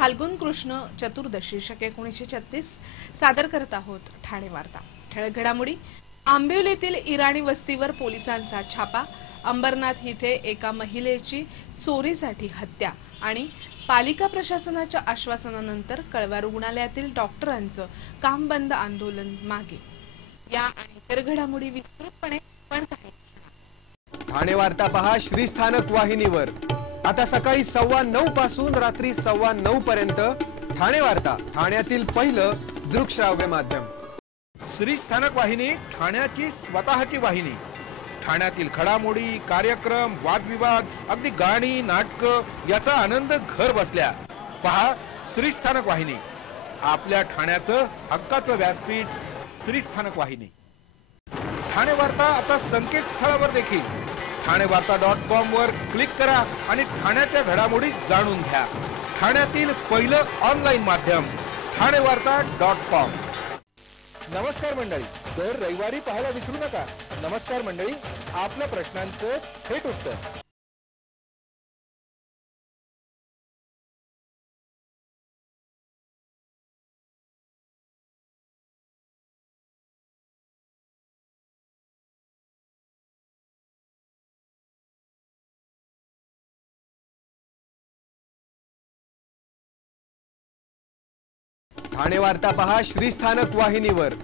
फाल्गुन कृष्ण चतुर्दशी शके 1936 सादर करत आहोत ठाणे वार्ता। ठळक घडामोडी। आंबिवलीतील इराणी वस्तीवर पोलिसांचा छापा। अंबरनाथ येथे एका महिलेची चोरीसाठी हत्या आणि पालिका प्रशासनाच्या आश्वासनानंतर कळवा रुग्णालयातील डॉक्टरांचं काम बंद आंदोलन मागे। या आणि इतर घडामोडी विस्तृतपणे पण ठाणे वार्ता पहा श्रीस्थानक वाहिनीवर। आता सकाळी 9:15 पासून रात्री 9:15 पर्यंत ठाणे वार्ता, ठाण्यातील पहिलं दृकश्राव्य माध्यम। श्रीस्थानक वाहिनी ठाण्याची स्वतःची वाहिनी। ठाण्यातील घडामोडी, कार्यक्रम, वादविवाद, अगदी गाणी, नाटक याचा आनंद घर बसल्या पहा श्रीस्थानक वाहिनी। आपल्या ठाण्याचं हक्काचं व्यासपीठ श्रीस्थानक वाहिनी। ठाणे वार्ता आता संकेतस्थळावर देखील ठाणेवार्ता.com वर क्लिक करा आणि ठाण्याच्या घडामोडी जाणून घ्या। ठाण्यातील पहिलं ऑनलाईन माध्यम ठाणेवार्ता.com। नमस्कार मंडळी, दर रविवारी पाहायला विसरू नका। नमस्कार मंडळी, आपल्या प्रश्नांचं थेट उत्तर। ठाणे वार्ता पहा श्रीस्थानक वाहिनीवर।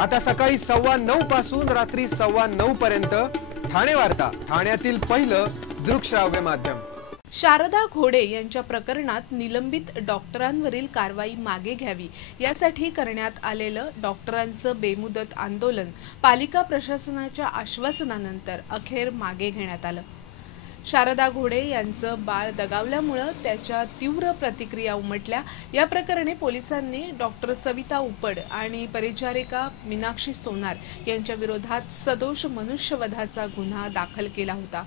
आता सकाळी 9:15 पासून रात्री 9:15 पर्यंत ठाणे वार्ता, ठाण्यातील पहिलं दृकश्राव्य माध्यम। शारदा घोडे यांच्या प्रकरणात निलंबित डॉक्टरांवरील कारवाई मागे घ्यावी यासाठी करण्यात आलेलं डॉक्टरांचं बेमुदत आंदोलन पालिका प्रशासनाच्या आश्वासनानंतर अखेर मागे घेण्यात आलं। शारदा घोडे यांचं बाळ दगावल्यामुळे त्याच्या तीव्र प्रतिक्रिया उमटल्या। या प्रकरणी पोलिसांनी डॉक्टर सविता उपड आणि परिचारिका मीनाक्षी सोनार यांच्या विरोधात सदोष मनुष्यवधाचा गुन्हा दाखल केला होता।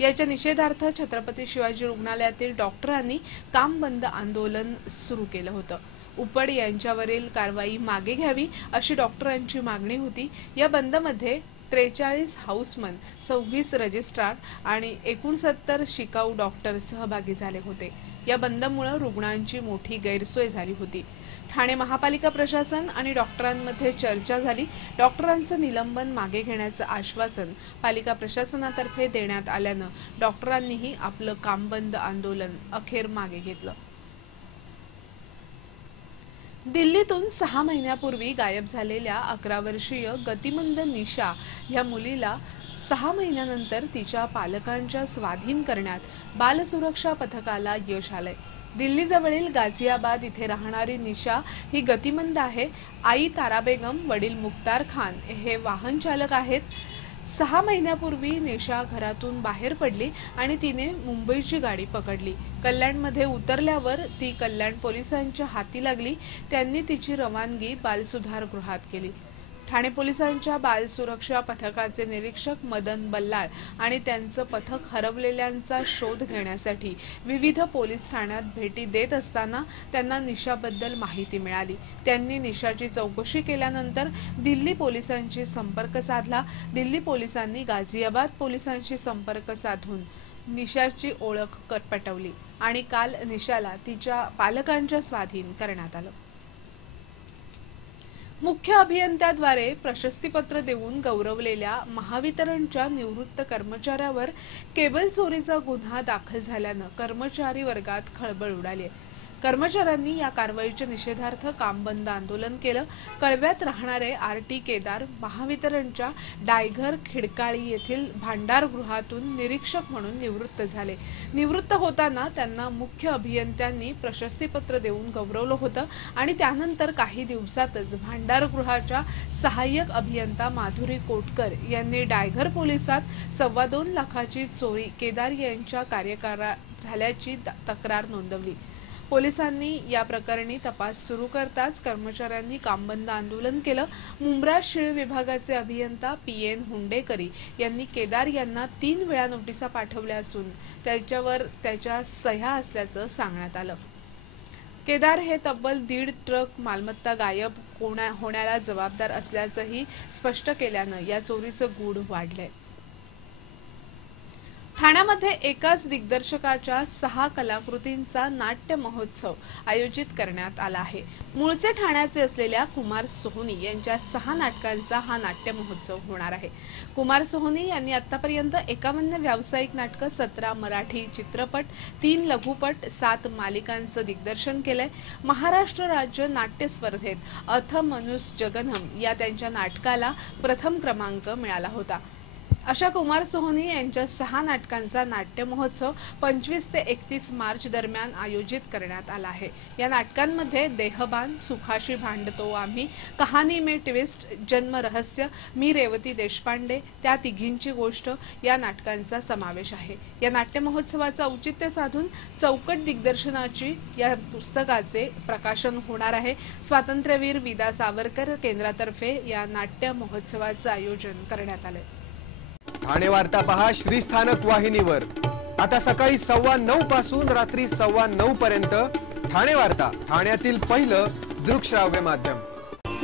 याच्या निषेधार्थ छत्रपती शिवाजी रुग्णालयातील डॉक्टरांनी काम बंद आंदोलन सुरू केलं होतं। उपड यांच्यावरील कारवाई मागे घ्यावी अशी डॉक्टरांची मागणी होती। या बंदमध्ये 43 हाऊसमन, 26 रजिस्ट्रार आणि 69 शिकाऊ डॉक्टर सहभागी झाले होते। या बंदमुळे रुग्णांची मोठी गैरसोय झाली होती। ठाणे महापालिका प्रशासन आणि डॉक्टरांमध्ये चर्चा झाली। डॉक्टरांचं निलंबन मागे घेण्याचं आश्वासन पालिका प्रशासनातर्फे देण्यात आल्यानं डॉक्टरांनीही आपलं काम बंद आंदोलन अखेर मागे घेतलं। दिल्लीतून 6 महिन्यापूर्वी गायब झालेल्या 11 वर्षीय गतिमंद निशा या मुलीला 6 महिन्यानंतर तिच्या पालकांच्या स्वाधीन करण्यात बाल सुरक्षा पथकाला यश आलंय। दिल्लीजवळील गाझियाबाद इथे राहणारी निशा ही गतिमंद आहे। आई तारा बेगम, वडील मुख्तार खान हे वाहन चालक आहेत। 6 महिन्यापूर्वी निशा घरातून बाहेर पडली आणि तिने मुंबईची गाडी पकडली। कल्याणमध्ये उतरल्यावर ती कल्याण पोलिसांच्या हाती लागली। त्यांनी तिची रवानगी बालसुधारगृहात केली। ठाणे पोलिसांच्या बाल सुरक्षा पथकाचे निरीक्षक मदन बल्लाळ आणि त्यांचं पथक हरवलेल्यांचा शोध घेण्यासाठी विविध पोलीस ठाण्यात भेटी देत असताना त्यांना निशाबद्दल माहिती मिळाली। त्यांनी निशाची चौकशी केल्यानंतर दिल्ली पोलिसांशी संपर्क साधला। दिल्ली पोलिसांनी गाझियाबाद पोलिसांशी संपर्क साधून निशाची ओळख पटवली आणि काल निशाला तिच्या पालकांच्या स्वाधीन करण्यात आलं। मुख्य अभियंत्याद्वारे प्रशस्तीपत्र देऊन गौरवलेल्या महावितरणच्या निवृत्त कर्मचाऱ्यावर केबल चोरीचा गुन्हा दाखल झाल्यानं कर्मचारी वर्गात खळबळ उडाली आहे। कर्मचाऱ्यांनी या कारवाईच्या निषेधार्थ काम बंद आंदोलन केलं। कळव्यात राहणारे आरटी केदार महावितरणच्या डायघर खिडकाळी येथील भांडारगृहातून निरीक्षक म्हणून निवृत्त झाले। निवृत्त होताना त्यांना मुख्य अभियंत्यांनी प्रशस्तीपत्र देऊन गौरवलं होतं आणि त्यानंतर काही दिवसातच भांडारगृहाच्या सहाय्यक अभियंता माधुरी कोटकर यांनी डायघर पोलिसात 2.25 लाखाची चोरी केदार यांच्या कार्यकाळात झाल्याची तक्रार नोंदवली। पोलिसांनी या प्रकरणी तपास सुरू करताच कर्मचाऱ्यांनी कामबंद आंदोलन केलं। मुंब्रा शिळ विभागाचे अभियंता पीएन हुंडेकरी यांनी केदार यांना 3 वेळा नोटिसा पाठवल्या असून त्याच्यावर त्याच्या सह्या असल्याचं सांगण्यात आलं। केदार हे तब्बल 1.5 ट्रक मालमत्ता गायब होण्याला जबाबदार असल्याचंही स्पष्ट केल्यानं या चोरीचं गूढ वाढलंय। ठाण्यामध्ये एकाच दिग्दर्शकाच्या 6 कलाकृतींचा नाट्य महोत्सव आयोजित करण्यात आला आहे। मूळचे ठाण्याचे असलेल्या कुमार सोहनी यांच्या 6 नाटकांचा हा नाट्य महोत्सव होणार आहे। कुमार सोहनी यांनी आतापर्यंत 51 व्यावसायिक नाटकं, 17 मराठी चित्रपट, 3 लघुपट, 7 मालिकांचं दिग्दर्शन केलंय। महाराष्ट्र राज्य नाट्य स्पर्धेत अथ मनुस जगन्हम या त्यांच्या नाटकाला प्रथम क्रमांक मिळाला होता। अशा कुमार सोहनी यांच्या 6 नाटकांचा नाट्य महोत्सव 25 ते 31 मार्च दरम्यान आयोजित करण्यात आला आहे। या नाटकांमध्ये देहबान, सुखाशी भांडतो आम्ही, कहाणी में ट्विस्ट, जन्म रहस्य, मी रेवती देशपांडे, त्या तिघींची गोष्ट या नाटकांचा समावेश आहे। या नाट्य महोत्सवाचा औचित्य साधून चौकट दिग्दर्शनाची या पुस्तकाचे प्रकाशन होणार आहे। स्वातंत्र्यवीर विदा सावरकर केंद्रातर्फे या नाट्य महोत्सवाचे आयोजन करण्यात आले। ठाणे वार्ता पहा श्रीस्थानक वाहिनीवर आता सकाळी 9:15 पासून रात्री 9:15 पर्यंत। ठाणे वार्ता, ठाण्यातील पहिलं दृकश्राव्य माध्यम।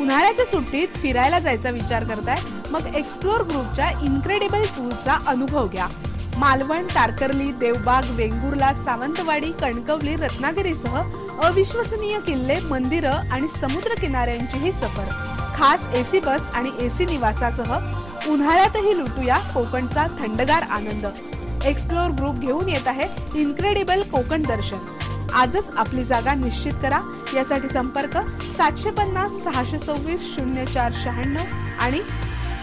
उन्हाळ्याच्या सुट्टीत फिरायला जायचा विचार करताय? मग एक्सप्लोर ग्रुपच्या इनक्रेडिबल टूरचा अनुभव घ्या। मालवण, तारकर्ली, देवबाग, वेंगुर्ला, सावंतवाडी, कणकवली, रत्नागिरीसह अविश्वसनीय किल्ले, मंदिरं आणि समुद्र किनाऱ्यांची ही सफर खास एसी बस आणि एसी निवासासह उन्हाळ्यातही लुटूया कोकणचा थंडगार आनंद। एक्सप्लोर ग्रुप घेऊन येत आहे इनक्रेडिबल कोकण दर्शन। आजच आपली जागा निश्चित करा। यासाठी संपर्क 750 626 0496 आणि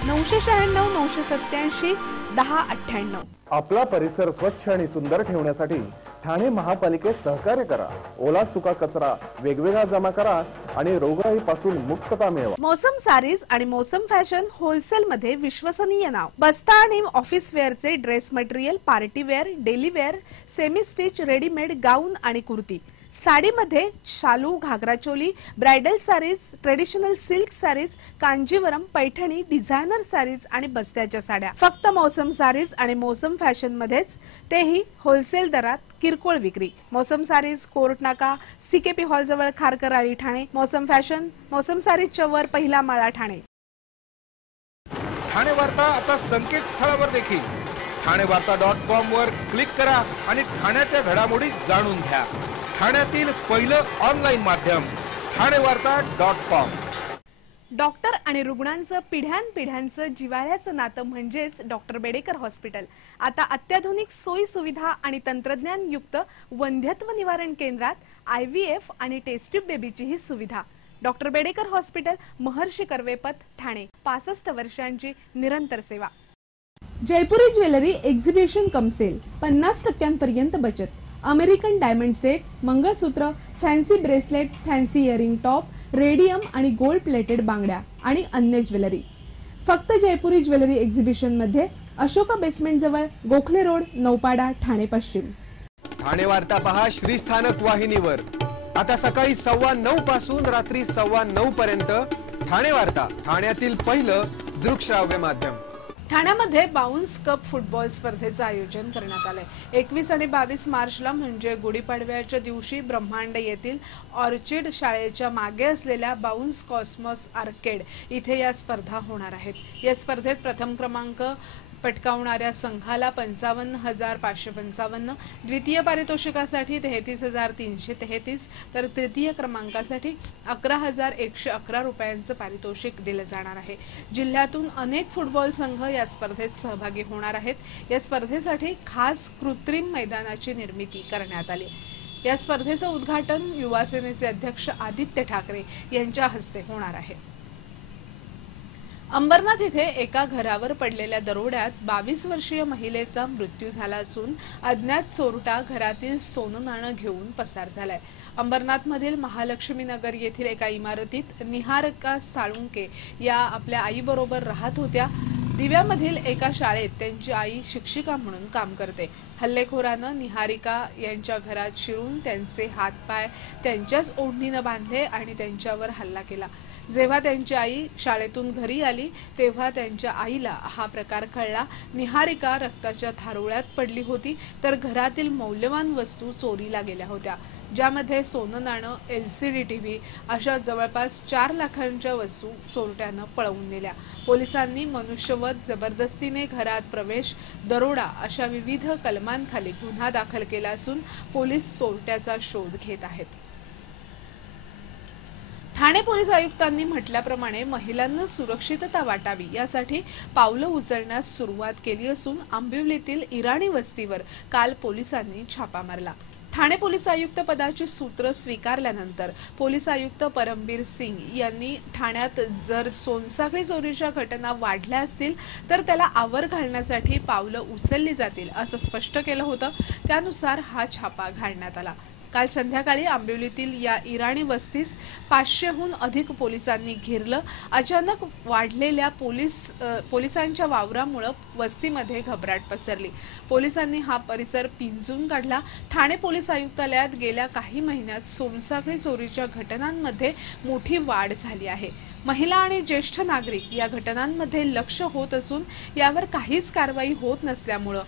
996 987 1098। आपला परिसर स्वच्छ आणि सुंदर ठेवण्यासाठी ठाणे महापालिकेत सहकार्य करा। ओला सुका कचरा वेगवेगळा जमा करा आणि रोगराईपासून मुक्तता मिळवा। मौसम सारीज आणि मौसम फॅशन होलसेल मध्ये विश्वसनीय नाव। बस्ता आणि ऑफिस वेअरचे dress material, party wear, daily wear, semi stitch, readymade gown आणि कुर्ती। साडीमध्ये शालू, ghagra choli, bridal sarees, traditional silk sarees, Kanjeevaram, Paithani, designer sarees आणि बस्त्याच्या साड्या। फक्त मौसम सारीज आणि मौसम फॅशन मध्येच, तेही होलसेल दरात किरकोळ विक्री। मौसम सारीज कोर्ट नाका, सीकेपी हॉल जवळ, खारकर आळी, ठाणे। मौसम फॅशन, मौसम सारीजच्या वर, पहिला माळा, ठाणे। ठाणे वार्ता आता संकेतस्थळावर देखील ठाणेवार्ता.com वर क्लिक करा आणि ठाण्याच्या घडामोडी जाणून घ्या। ठाण्यातील पहिलं ऑनलाईन माध्यम ठाणेवार्ता.com। डॉक्टर आणि रुग्णांचं पिढ्यानपिढ्यांचं जिव्हाळ्याचं नातं म्हणजेच डॉक्टर बेडेकर हॉस्पिटल। आता अत्याधुनिक सोयी सुविधा आणि तंत्रज्ञान युक्त वंध्यत्व निवारण केंद्रात IVF आणि टेस्ट ट्यूब बेबीची ही सुविधा। डॉक्टर बेडेकर हॉस्पिटल, महर्षी कर्वेपथ, ठाणे। 65 वर्षांची निरंतर सेवा। Jaipuri jewellery exhibition cum sale, 50% बचत। American diamond sets, mangalsutra, fancy bracelet, fancy earring top, radium आणि गोल्ड प्लेटेड बांगड्या आणि अन्य ज्वेलरी फक्त जयपुरी ज्वेलरी एक्झिबिशन मध्ये, अशोका बेसमेंट जवळ, गोखले रोड, नौपाडा, ठाणे पश्चिम। ठाणे वार्ता पहा श्रीस्थानक वाहिनीवर आता सकाळी 9:15 पासून रात्री 9:15 पर्यंत। ठाणे वार्ता, ठाण्यातील पहिलं दृकश्राव्य माध्यम। ठाण्यामध्ये बाउन्स कप फुटबॉल स्पर्धेचं आयोजन करण्यात आलंय। 21 आणि 22 मार्चला म्हणजे गुढीपाडव्याच्या दिवशी ब्रह्मांड येथील ऑर्चिड शाळेच्या मागे असलेल्या बाउन्स कॉस्मॉस आर्केड इथे या स्पर्धा होणार आहेत। या स्पर्धेत प्रथम क्रमांक पटकावणाऱ्या संघाला 55,555, द्वितीय पारितोषिकासाठी 33,333 तर तृतीय क्रमांकासाठी 11,111 रुपयांचं पारितोषिक दिलं जाणार आहे। जिल्ह्यातून अनेक फुटबॉल संघ या स्पर्धेत सहभागी होणार आहेत। या स्पर्धेसाठी खास कृत्रिम मैदानाची निर्मिती करण्यात आली। या स्पर्धेचं उद्घाटन युवा सेनेचे अध्यक्ष आदित्य ठाकरे यांच्या हस्ते होणार आहे। अंबरनाथ येथे एका घरावर पडलेल्या दरोड्यात 22 वर्षीय महिलेचा मृत्यू झाला असून अज्ञात चोरटा घरातील सोनं नाणं घेऊन पसार झालाय। अंबरनाथमधील महालक्ष्मी नगर येथील एका इमारतीत निहारिका साळुंके या आपल्या आईबरोबर राहत होत्या। दिव्यामधील एका शाळेत त्यांची आई शिक्षिका म्हणून काम करते। हल्लेखोरानं निहारिका यांच्या घरात शिरून त्यांचे हातपाय त्यांच्याच ओढणीनं बांधले आणि त्यांच्यावर हल्ला केला। जेव्हा त्यांची आई शाळेतून घरी आली तेव्हा त्यांच्या आईला हा प्रकार कळला। निहारिका रक्ताच्या थारोळ्यात पडली होती तर घरातील मौल्यवान वस्तू चोरीला गेल्या होत्या। ज्यामध्ये सोनं नाणं, LCD TV अशा जवळपास 4 लाखांच्या वस्तू चोरट्यानं पळवून नेल्या। पोलिसांनी मनुष्यवध, जबरदस्तीने घरात प्रवेश, दरोडा अशा विविध कलमांखाली गुन्हा दाखल केला असून पोलीस चोरट्याचा शोध घेत आहेत। ठाणे पोलीस आयुक्तांनी म्हटल्याप्रमाणे महिलांना सुरक्षितता वाटावी यासाठी पावलं उचलण्यास सुरुवात केली असून आंबिवलीतील इराणी वस्तीवर काल पोलिसांनी छापा मारला। ठाणे पोलीस आयुक्त पदाची सूत्र स्वीकारल्यानंतर पोलीस आयुक्त परमबीर सिंग यांनी ठाण्यात जर सोनसाखळी चोरीच्या घटना वाढल्या असतील तर त्याला आवर घालण्यासाठी पावलं उचलली जातील असं स्पष्ट केलं होतं। त्यानुसार हा छापा घालण्यात आला। काल संध्याकाळी आंबिवलीतील या इराणी वस्तीस 500हून अधिक पोलिसांनी घेरलं। अचानक वाढलेल्या पोलिसांच्या वावरामुळे वस्तीमध्ये घबराट पसरली। पोलिसांनी हा परिसर पिंजून काढला। ठाणे पोलीस आयुक्तालयात गेल्या काही महिन्यात सोनसाखळी चोरीच्या घटनांमध्ये मोठी वाढ झाली आहे। महिला आणि ज्येष्ठ नागरिक या घटनांमध्ये लक्ष होत असून यावर काहीच कारवाई होत नसल्यामुळे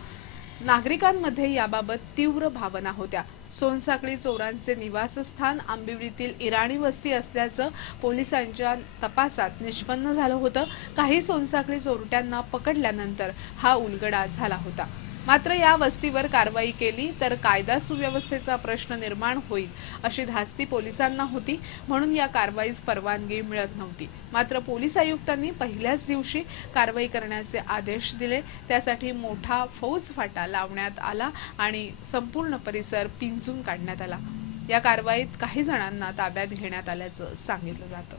नागरिकांमध्ये याबाबत तीव्र भावना होत्या। सोनसाखळी चोरांचे निवासस्थान आंबिवलीतील इराणी वस्ती असल्याचं पोलिसांच्या तपासात निष्पन्न झालं होतं। काही सोनसाखळी चोरट्यांना पकडल्यानंतर हा उलगडा झाला होता। मात्र या वस्तीवर कारवाई केली तर कायदा सुव्यवस्थेचा प्रश्न निर्माण होईल अशी धास्ती पोलिसांना होती, म्हणून या कारवाईस परवानगी मिळत नव्हती। मात्र पोलीस आयुक्तांनी पहिल्याच दिवशी कारवाई करण्याचे आदेश दिले। त्यासाठी मोठा फौजफाटा लावण्यात आला आणि संपूर्ण परिसर पिंजून काढण्यात आला। या कारवाईत काही जणांना ताब्यात घेण्यात आल्याचं सांगितलं जातं।